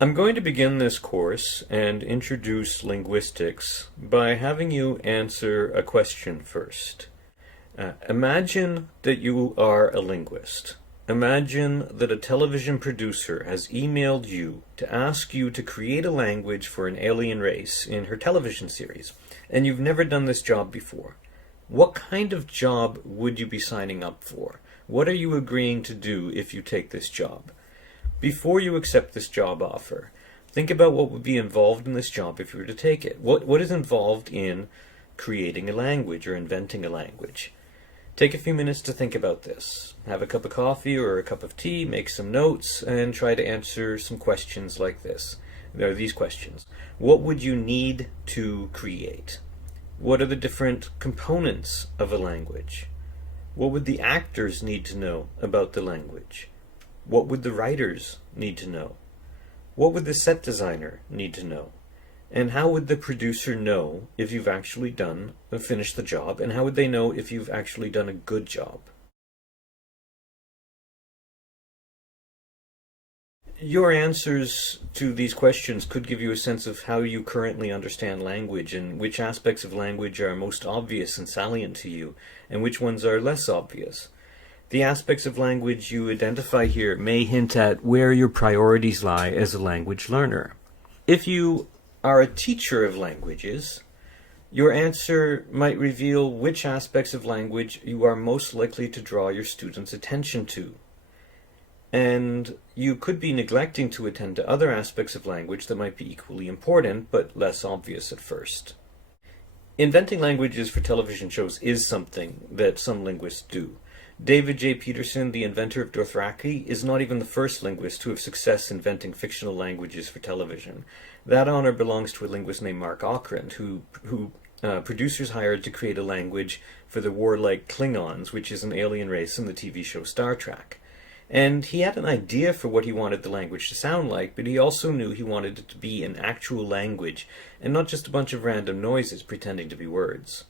I'm going to begin this course and introduce linguistics by having you answer a question first. Imagine that you are a linguist. Imagine that a television producer has emailed you to ask you to create a language for an alien race in her television series, and you've never done this job before. What kind of job would you be signing up for? What are you agreeing to do if you take this job? Before you accept this job offer, think about what would be involved in this job if you were to take it. What is involved in creating a language or inventing a language? Take a few minutes to think about this. Have a cup of coffee or a cup of tea, make some notes, and try to answer some questions like this. There are these questions. What would you need to create? What are the different components of a language? What would the actors need to know about the language? What would the writers need to know? What would the set designer need to know? And how would the producer know if you've actually finished the job? And how would they know if you've actually done a good job? Your answers to these questions could give you a sense of how you currently understand language and which aspects of language are most obvious and salient to you, and which ones are less obvious. The aspects of language you identify here may hint at where your priorities lie as a language learner. If you are a teacher of languages, your answer might reveal which aspects of language you are most likely to draw your students' attention to. And you could be neglecting to attend to other aspects of language that might be equally important, but less obvious at first. Inventing languages for television shows is something that some linguists do. David J. Peterson, the inventor of Dothraki, is not even the first linguist to have success inventing fictional languages for television. That honor belongs to a linguist named Mark Okrand, who producers hired to create a language for the warlike Klingons, which is an alien race in the TV show Star Trek. And he had an idea for what he wanted the language to sound like, but he also knew he wanted it to be an actual language, and not just a bunch of random noises pretending to be words.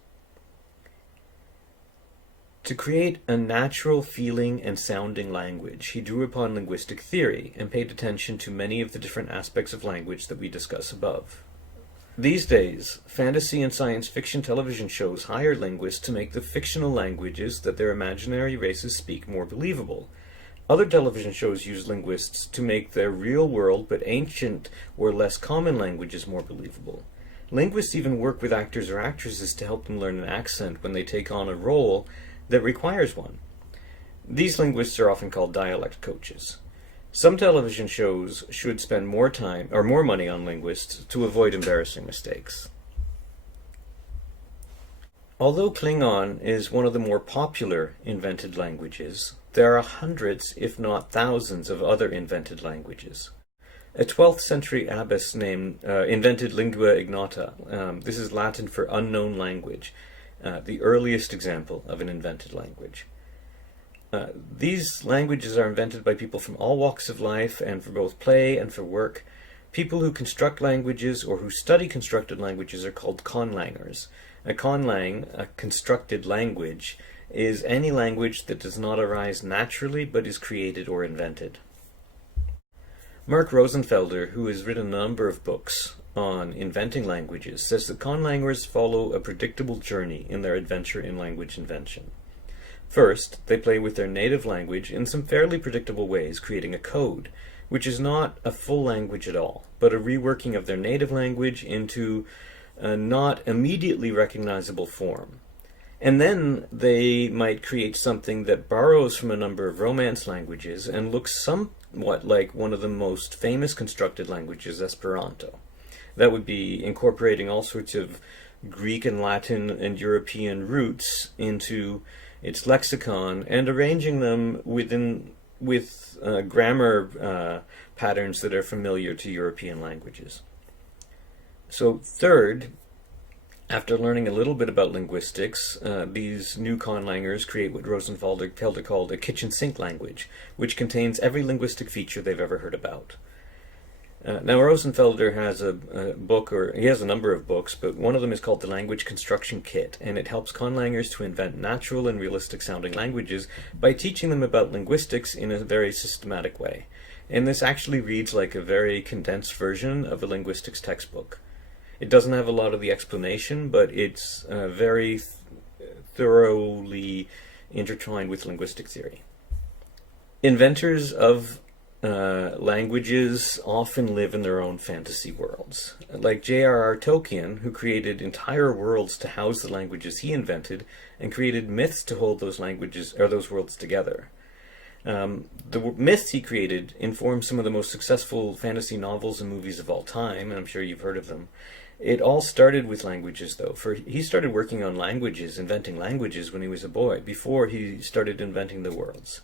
To create a natural feeling and sounding language, he drew upon linguistic theory and paid attention to many of the different aspects of language that we discuss above. These days, fantasy and science fiction television shows hire linguists to make the fictional languages that their imaginary races speak more believable. Other television shows use linguists to make their real-world but ancient or less common languages more believable. Linguists even work with actors or actresses to help them learn an accent when they take on a role that requires one. These linguists are often called dialect coaches. Some television shows should spend more time or more money on linguists to avoid embarrassing mistakes. Although Klingon is one of the more popular invented languages, there are hundreds, if not thousands, of other invented languages. A 12th century abbess invented lingua ignota. This is Latin for unknown language. The earliest example of an invented language. These languages are invented by people from all walks of life and for both play and for work. People who construct languages or who study constructed languages are called Conlangers. A conlang, a constructed language, is any language that does not arise naturally but is created or invented. Mark Rosenfelder, who has written a number of books on inventing languages, says that conlangers follow a predictable journey in their adventure in language invention. First, they play with their native language in some fairly predictable ways, creating a code, which is not a full language at all, but a reworking of their native language into a not immediately recognizable form. And then they might create something that borrows from a number of Romance languages and looks somewhat like one of the most famous constructed languages, Esperanto. That would be incorporating all sorts of Greek and Latin and European roots into its lexicon and arranging them with grammar patterns that are familiar to European languages. So third, after learning a little bit about linguistics, these new conlangers create what Rosenfelder called a kitchen sink language, which contains every linguistic feature they've ever heard about. Now Rosenfelder has a book, or he has a number of books, but one of them is called The Language Construction Kit, and it helps conlangers to invent natural and realistic sounding languages by teaching them about linguistics in a very systematic way. and this actually reads like a very condensed version of a linguistics textbook. It doesn't have a lot of the explanation, but it's very thoroughly intertwined with linguistic theory. Inventors of languages often live in their own fantasy worlds. Like J.R.R. Tolkien, who created entire worlds to house the languages he invented, and created myths to hold those languages or those worlds together. The myths he created informed some of the most successful fantasy novels and movies of all time, and I'm sure you've heard of them. It all started with languages, though, for he started working on languages, inventing languages when he was a boy, before he started inventing the worlds.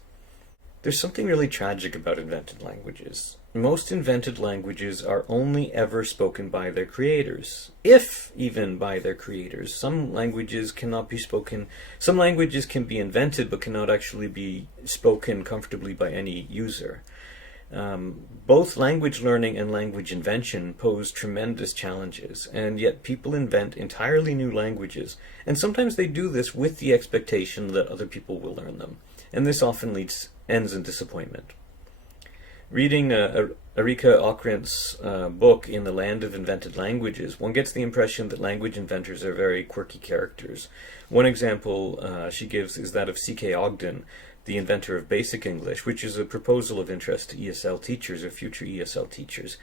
There's something really tragic about invented languages. Most invented languages are only ever spoken by their creators, if even by their creators. Some languages cannot be spoken, some languages can be invented but cannot actually be spoken comfortably by any user. Both language learning and language invention pose tremendous challenges, and yet people invent entirely new languages, and sometimes they do this with the expectation that other people will learn them, and this often ends in disappointment. Reading Erika Ockrent's book, In the Land of Invented Languages, one gets the impression that language inventors are very quirky characters. One example she gives is that of C.K. Ogden, the inventor of Basic English, which is a proposal of interest to ESL teachers or future ESL teachers.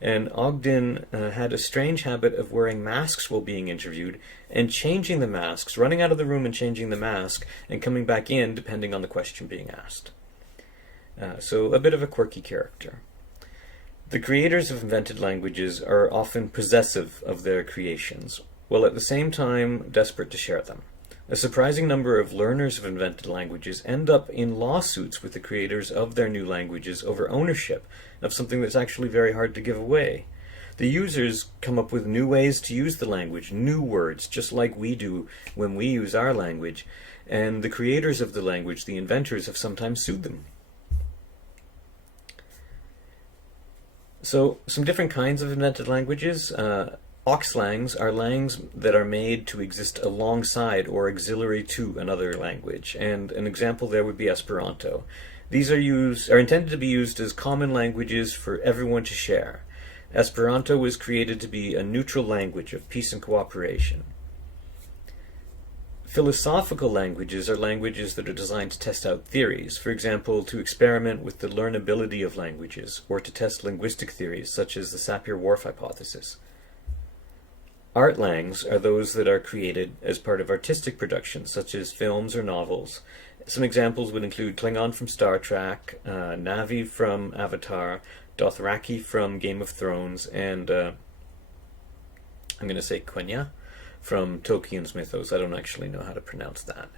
And Ogden had a strange habit of wearing masks while being interviewed and changing the masks, running out of the room and changing the mask and coming back in depending on the question being asked. So a bit of a quirky character. The creators of invented languages are often possessive of their creations, while at the same time desperate to share them. A surprising number of learners of invented languages end up in lawsuits with the creators of their new languages over ownership of something that's actually very hard to give away. The users come up with new ways to use the language, new words, just like we do when we use our language, and the creators of the language, the inventors, have sometimes sued them. So, some different kinds of invented languages. Auxlangs are langs that are made to exist alongside or auxiliary to another language, and an example there would be Esperanto. These are intended to be used as common languages for everyone to share. Esperanto was created to be a neutral language of peace and cooperation. Philosophical languages are languages that are designed to test out theories, for example, to experiment with the learnability of languages, or to test linguistic theories, such as the Sapir-Whorf hypothesis. Artlangs are those that are created as part of artistic productions, such as films or novels. Some examples would include Klingon from Star Trek, Navi from Avatar, Dothraki from Game of Thrones, and I'm going to say Quenya from Tolkien's mythos. I don't actually know how to pronounce that.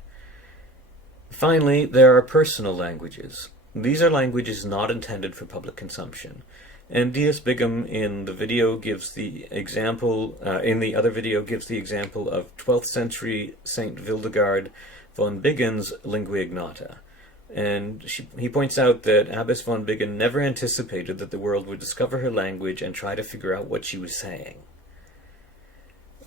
Finally, there are personal languages. These are languages not intended for public consumption. And D.S. Bigham in the video gives the example, in the other video gives the example of 12th century Saint Wildegard von Bigen's Lingua Ignota. And he points out that Abbess von Bingen never anticipated that the world would discover her language and try to figure out what she was saying.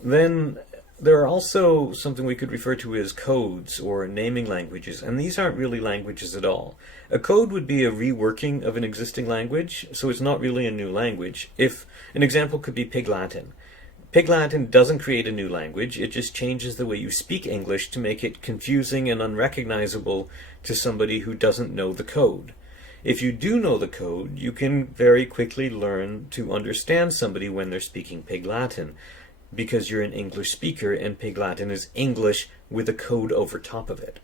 Then there are also something we could refer to as codes or naming languages, and these aren't really languages at all. A code would be a reworking of an existing language, so it's not really a new language. If an example could be Pig Latin. Pig Latin doesn't create a new language, it just changes the way you speak English to make it confusing and unrecognizable to somebody who doesn't know the code. If you do know the code, you can very quickly learn to understand somebody when they're speaking Pig Latin, because you're an English speaker and Pig Latin is English with a code over top of it.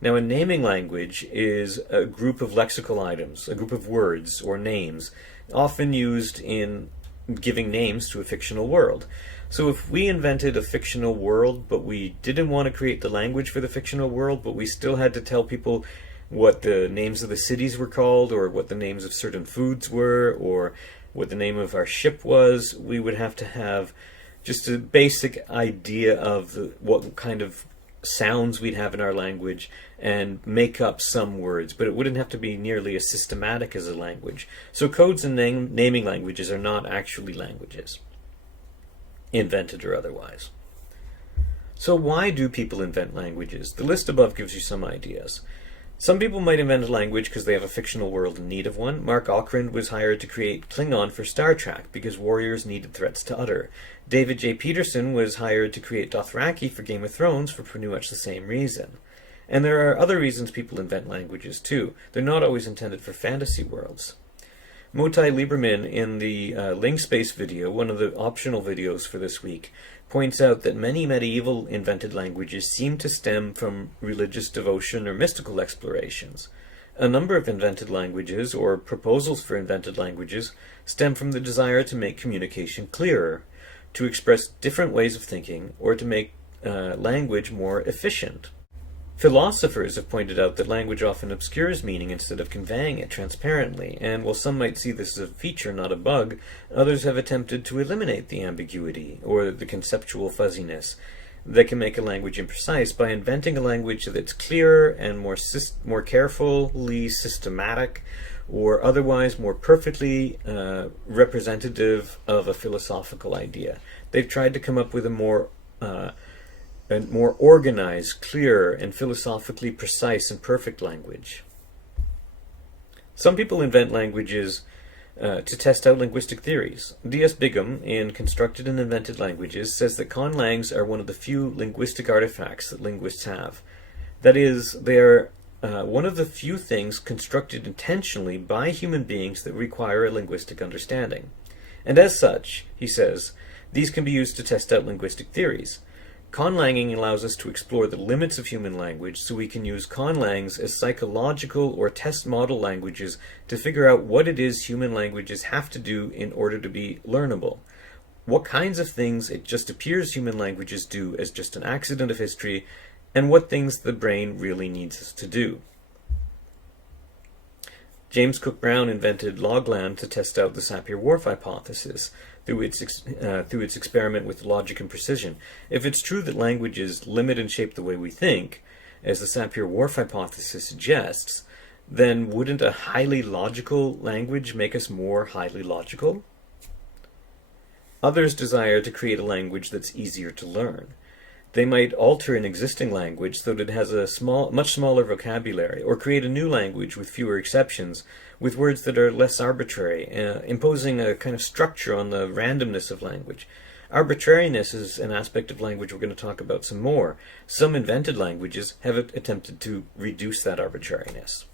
Now, a naming language is a group of lexical items, a group of words or names, often used in giving names to a fictional world. So if we invented a fictional world, but we didn't want to create the language for the fictional world, but we still had to tell people what the names of the cities were called, or what the names of certain foods were, or what the name of our ship was, we would have to have just a basic idea of what kind of sounds we'd have in our language and make up some words, but it wouldn't have to be nearly as systematic as a language. So codes and naming languages are not actually languages, invented or otherwise. So why do people invent languages? The list above gives you some ideas. Some people might invent a language because they have a fictional world in need of one. Mark Okrand was hired to create Klingon for Star Trek because warriors needed threats to utter. David J. Peterson was hired to create Dothraki for Game of Thrones for pretty much the same reason. And there are other reasons people invent languages too. They're not always intended for fantasy worlds. Motai Lieberman in the Ling Space video, one of the optional videos for this week, points out that many medieval invented languages seem to stem from religious devotion or mystical explorations. A number of invented languages, or proposals for invented languages, stem from the desire to make communication clearer, to express different ways of thinking, or to make language more efficient. Philosophers have pointed out that language often obscures meaning instead of conveying it transparently, and while some might see this as a feature, not a bug, others have attempted to eliminate the ambiguity, or the conceptual fuzziness, that can make a language imprecise by inventing a language that's clearer and more carefully systematic, or otherwise more perfectly representative of a philosophical idea. They've tried to come up with a more organized, clear, and philosophically precise and perfect language. Some people invent languages to test out linguistic theories. D.S. Bigham, in Constructed and Invented Languages, says that conlangs are one of the few linguistic artifacts that linguists have. That is, they are one of the few things constructed intentionally by human beings that require a linguistic understanding. And as such, he says, these can be used to test out linguistic theories. Conlanging allows us to explore the limits of human language, so we can use conlangs as psychological or test model languages to figure out what it is human languages have to do in order to be learnable. What kinds of things it just appears human languages do as just an accident of history, and what things the brain really needs us to do. James Cook Brown invented Logland to test out the Sapir-Whorf hypothesis through its experiment with logic and precision. If it's true that languages limit and shape the way we think, as the Sapir-Whorf hypothesis suggests, then wouldn't a highly logical language make us more highly logical? Others desire to create a language that's easier to learn. They might alter an existing language so that it has a much smaller vocabulary, or create a new language with fewer exceptions, with words that are less arbitrary, imposing a kind of structure on the randomness of language. Arbitrariness is an aspect of language we're going to talk about some more. Some invented languages have attempted to reduce that arbitrariness.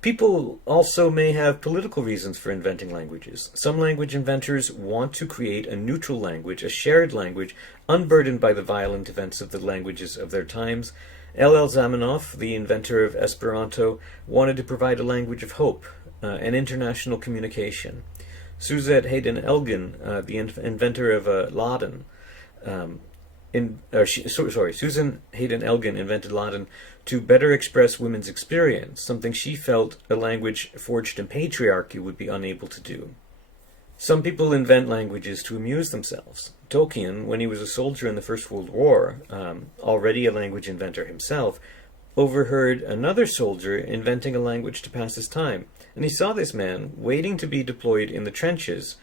People also may have political reasons for inventing languages. Some language inventors want to create a neutral language, a shared language, unburdened by the violent events of the languages of their times. L.L. Zamenhof, the inventor of Esperanto, wanted to provide a language of hope, and international communication. Suzette Haden-Elgin, the inventor of Laden, Susan Haden-Elgin invented Laden to better express women's experience, something she felt a language forged in patriarchy would be unable to do. Some people invent languages to amuse themselves. Tolkien, when he was a soldier in the First World War, already a language inventor himself, overheard another soldier inventing a language to pass his time, and he saw this man waiting to be deployed in the trenches,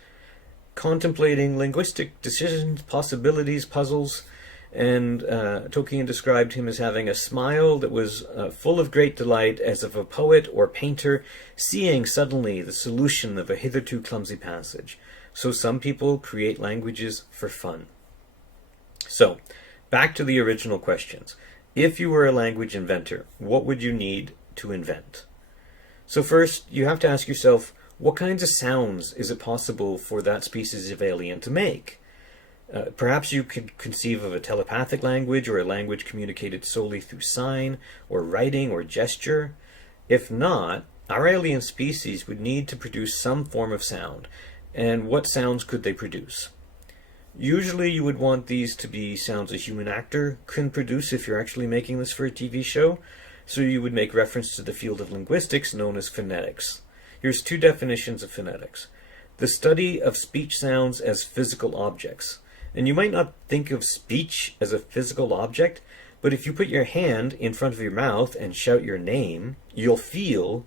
contemplating linguistic decisions, possibilities, puzzles, and Tolkien described him as having a smile that was full of great delight, as of a poet or painter seeing suddenly the solution of a hitherto clumsy passage. So some people create languages for fun. So, back to the original questions. If you were a language inventor, what would you need to invent? So first, you have to ask yourself, what kinds of sounds is it possible for that species of alien to make? Perhaps you could conceive of a telepathic language, or a language communicated solely through sign, or writing, or gesture. If not, our alien species would need to produce some form of sound. And what sounds could they produce? Usually you would want these to be sounds a human actor can produce if you're actually making this for a TV show, so you would make reference to the field of linguistics known as phonetics. Here's two definitions of phonetics. The study of speech sounds as physical objects. And you might not think of speech as a physical object, but if you put your hand in front of your mouth and shout your name, you'll feel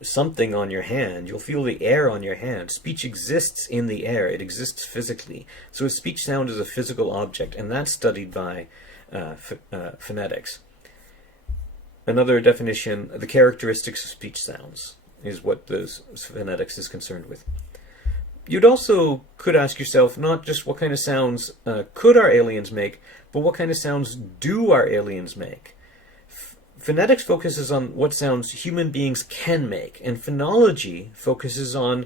something on your hand. You'll feel the air on your hand. Speech exists in the air. It exists physically. So a speech sound is a physical object, and that's studied by phonetics. Another definition, the characteristics of speech sounds, is what the phonetics is concerned with. You'd also could ask yourself not just what kind of sounds could our aliens make, but what kind of sounds do our aliens make? Phonetics focuses on what sounds human beings can make, and phonology focuses on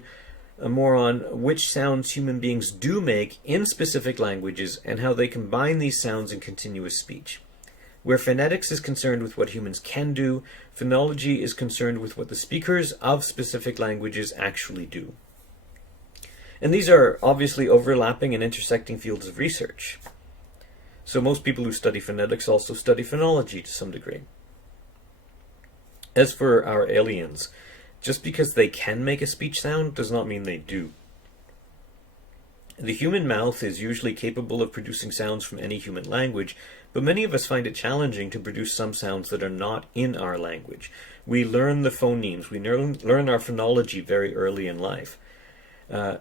more on which sounds human beings do make in specific languages and how they combine these sounds in continuous speech. Where phonetics is concerned with what humans can do, phonology is concerned with what the speakers of specific languages actually do. And these are obviously overlapping and intersecting fields of research. So most people who study phonetics also study phonology to some degree. As for our aliens, just because they can make a speech sound does not mean they do. The human mouth is usually capable of producing sounds from any human language, but many of us find it challenging to produce some sounds that are not in our language. We learn the phonemes, we learn our phonology very early in life.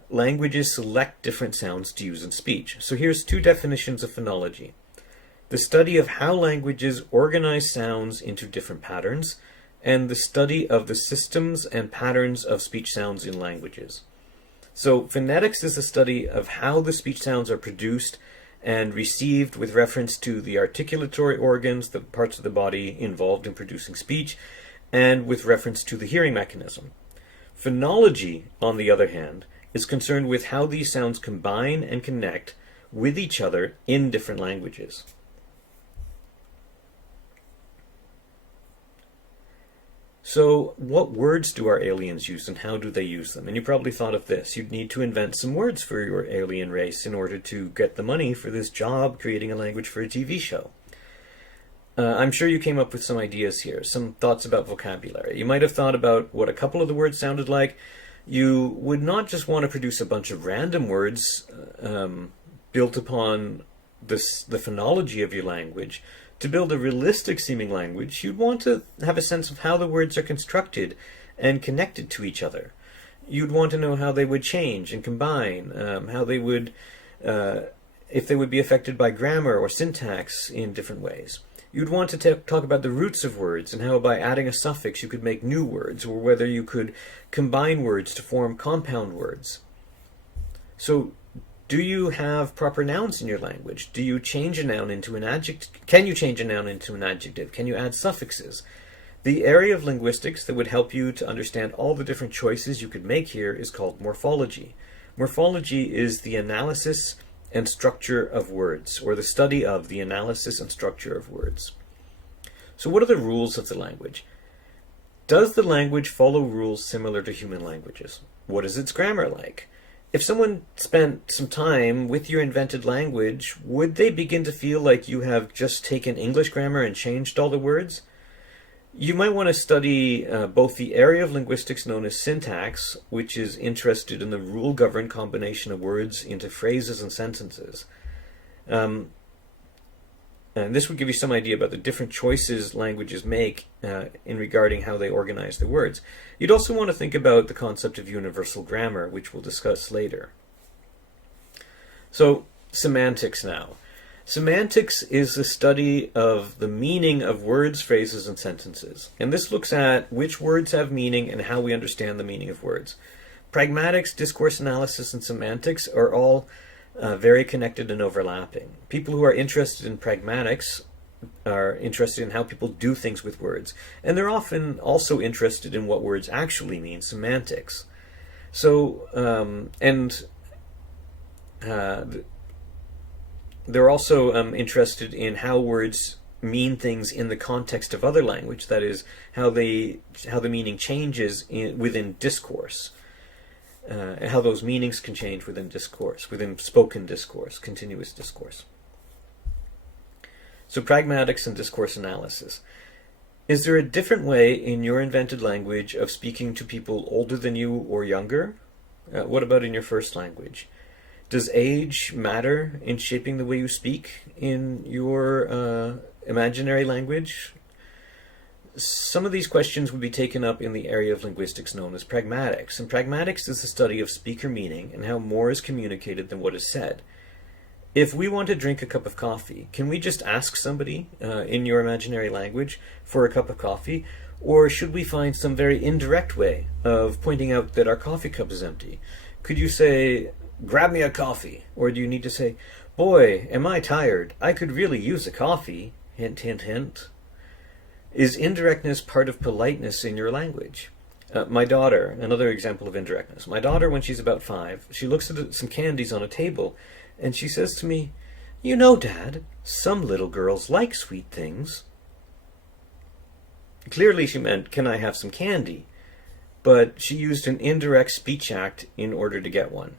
Languages select different sounds to use in speech. So here's two definitions of phonology. The study of how languages organize sounds into different patterns, and the study of the systems and patterns of speech sounds in languages. So phonetics is a study of how the speech sounds are produced and received with reference to the articulatory organs, the parts of the body involved in producing speech, and with reference to the hearing mechanism. Phonology, on the other hand, is concerned with how these sounds combine and connect with each other in different languages. So what words do our aliens use and how do they use them? And you probably thought of this. You'd need to invent some words for your alien race in order to get the money for this job creating a language for a TV show. I'm sure you came up with some ideas here, some thoughts about vocabulary. You might have thought about what a couple of the words sounded like. You would not just want to produce a bunch of random words built upon the phonology of your language. To build a realistic seeming language, you'd want to have a sense of how the words are constructed and connected to each other. You'd want to know how they would change and combine, how they would, if they would be affected by grammar or syntax in different ways. You'd want to talk about the roots of words and how by adding a suffix you could make new words, or whether you could combine words to form compound words. So, do you have proper nouns in your language? Do you change a noun into an adjective? Can you change a noun into an adjective? Can you add suffixes? The area of linguistics that would help you to understand all the different choices you could make here is called morphology. Morphology is the analysis and structure of words, or the study of the analysis and structure of words. So what are the rules of the language? Does the language follow rules similar to human languages? What is its grammar like? If someone spent some time with your invented language, would they begin to feel like you have just taken English grammar and changed all the words? You might want to study both the area of linguistics known as syntax, which is interested in the rule-governed combination of words into phrases and sentences. And this would give you some idea about the different choices languages make in regarding how they organize their words. You'd also want to think about the concept of universal grammar, which we'll discuss later. So, semantics now. Semantics is the study of the meaning of words, phrases, and sentences. And this looks at which words have meaning and how we understand the meaning of words. Pragmatics, discourse analysis, and semantics are all very connected and overlapping. People who are interested in pragmatics are interested in how people do things with words. And they're often also interested in what words actually mean, semantics. So, they're also interested in how words mean things in the context of other language, that is, how the meaning changes within discourse. How those meanings can change within discourse, within spoken discourse, continuous discourse. So pragmatics and discourse analysis. Is there a different way in your invented language of speaking to people older than you or younger? What about in your first language? Does age matter in shaping the way you speak in your imaginary language? Some of these questions would be taken up in the area of linguistics known as pragmatics, and pragmatics is the study of speaker meaning and how more is communicated than what is said. If we want to drink a cup of coffee, can we just ask somebody in your imaginary language for a cup of coffee? Or should we find some very indirect way of pointing out that our coffee cup is empty? Could you say, grab me a coffee? Or do you need to say, boy, am I tired? I could really use a coffee. Hint, hint, hint. Is indirectness part of politeness in your language? My daughter, another example of indirectness. My daughter, when she's about 5, she looks at some candies on a table and she says to me, you know, Dad, some little girls like sweet things. Clearly she meant, can I have some candy? But she used an indirect speech act in order to get one.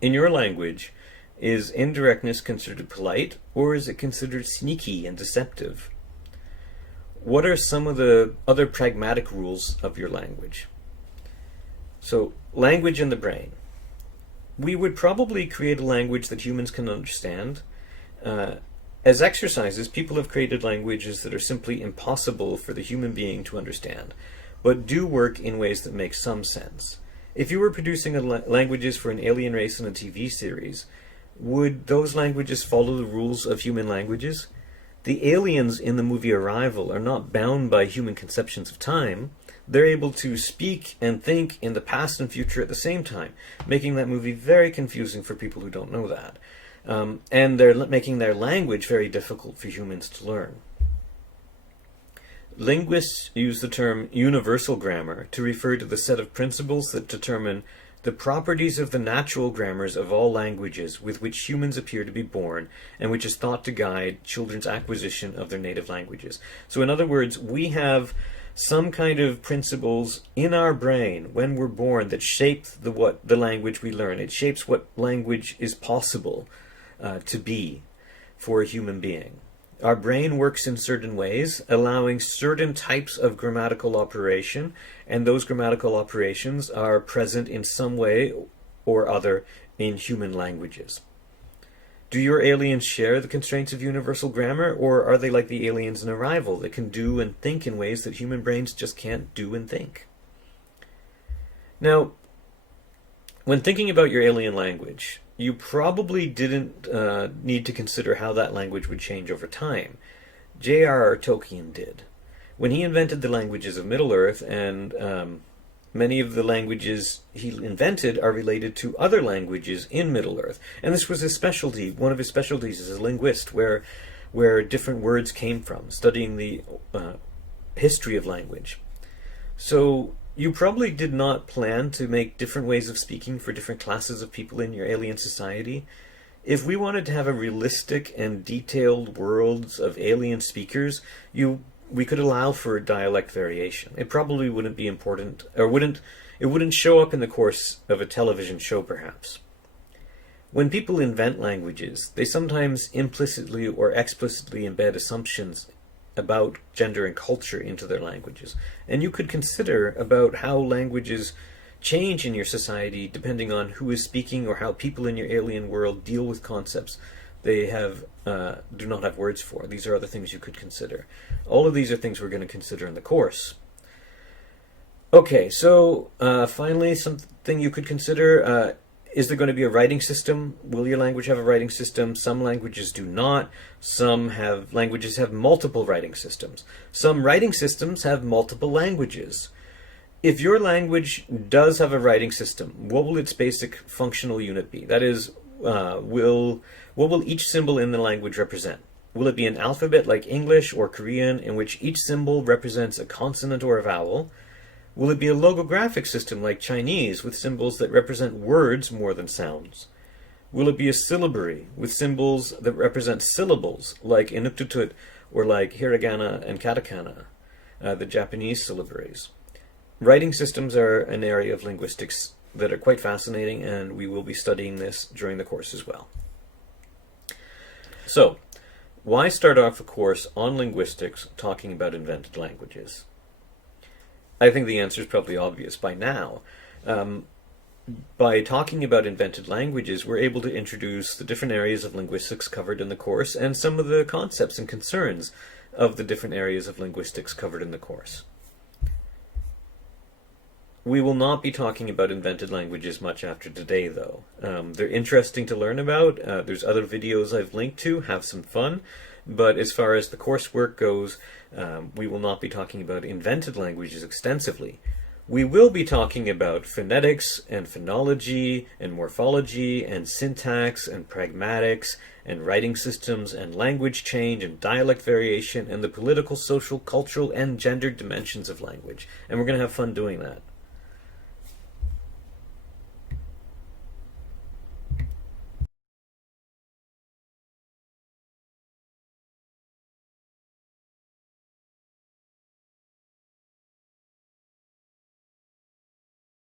In your language, is indirectness considered polite, or is it considered sneaky and deceptive? What are some of the other pragmatic rules of your language? So, language in the brain. We would probably create a language that humans can understand. As exercises, people have created languages that are simply impossible for the human being to understand, but do work in ways that make some sense. If you were producing languages for an alien race in a TV series, would those languages follow the rules of human languages? The aliens in the movie Arrival are not bound by human conceptions of time. They're able to speak and think in the past and future at the same time, making that movie very confusing for people who don't know that. And they're making their language very difficult for humans to learn. Linguists use the term universal grammar to refer to the set of principles that determine the properties of the natural grammars of all languages with which humans appear to be born, and which is thought to guide children's acquisition of their native languages. So in other words, we have some kind of principles in our brain when we're born that shape the language we learn. It shapes what language is possible to be for a human being. Our brain works in certain ways, allowing certain types of grammatical operation, and those grammatical operations are present in some way or other in human languages. Do your aliens share the constraints of universal grammar, or are they like the aliens in Arrival that can do and think in ways that human brains just can't do and think? Now, when thinking about your alien language, you probably didn't need to consider how that language would change over time. J.R.R. Tolkien did. When he invented the languages of Middle-earth, and many of the languages he invented are related to other languages in Middle-earth. And this was his specialty. One of his specialties as a linguist, where different words came from, studying the history of language. So you probably did not plan to make different ways of speaking for different classes of people in your alien society. If we wanted to have a realistic and detailed worlds of alien speakers, we could allow for dialect variation. It probably wouldn't be important, or it wouldn't show up in the course of a television show, perhaps. When people invent languages, they sometimes implicitly or explicitly embed assumptions about gender and culture into their languages. And you could consider about how languages change in your society depending on who is speaking, or how people in your alien world deal with concepts they do not have words for. These are other things you could consider. All of these are things we're going to consider in the course. Okay, so finally, something you could consider, is there going to be a writing system? Will your language have a writing system? Some languages do not. Some languages have multiple writing systems. Some writing systems have multiple languages. If your language does have a writing system, what will its basic functional unit be? That is, what will each symbol in the language represent? Will it be an alphabet like English or Korean, in which each symbol represents a consonant or a vowel? Will it be a logographic system like Chinese, with symbols that represent words more than sounds? Will it be a syllabary, with symbols that represent syllables like Inuktitut or like hiragana and katakana, the Japanese syllabaries? Writing systems are an area of linguistics that are quite fascinating, and we will be studying this during the course as well. So, why start off a course on linguistics talking about invented languages? I think the answer is probably obvious by now. By talking about invented languages, we're able to introduce the different areas of linguistics covered in the course, and some of the concepts and concerns of the different areas of linguistics covered in the course. We will not be talking about invented languages much after today, though. They're interesting to learn about. There's other videos I've linked to. Have some fun. But as far as the coursework goes, we will not be talking about invented languages extensively. We will be talking about phonetics and phonology and morphology and syntax and pragmatics and writing systems and language change and dialect variation and the political, social, cultural, and gendered dimensions of language. And we're going to have fun doing that.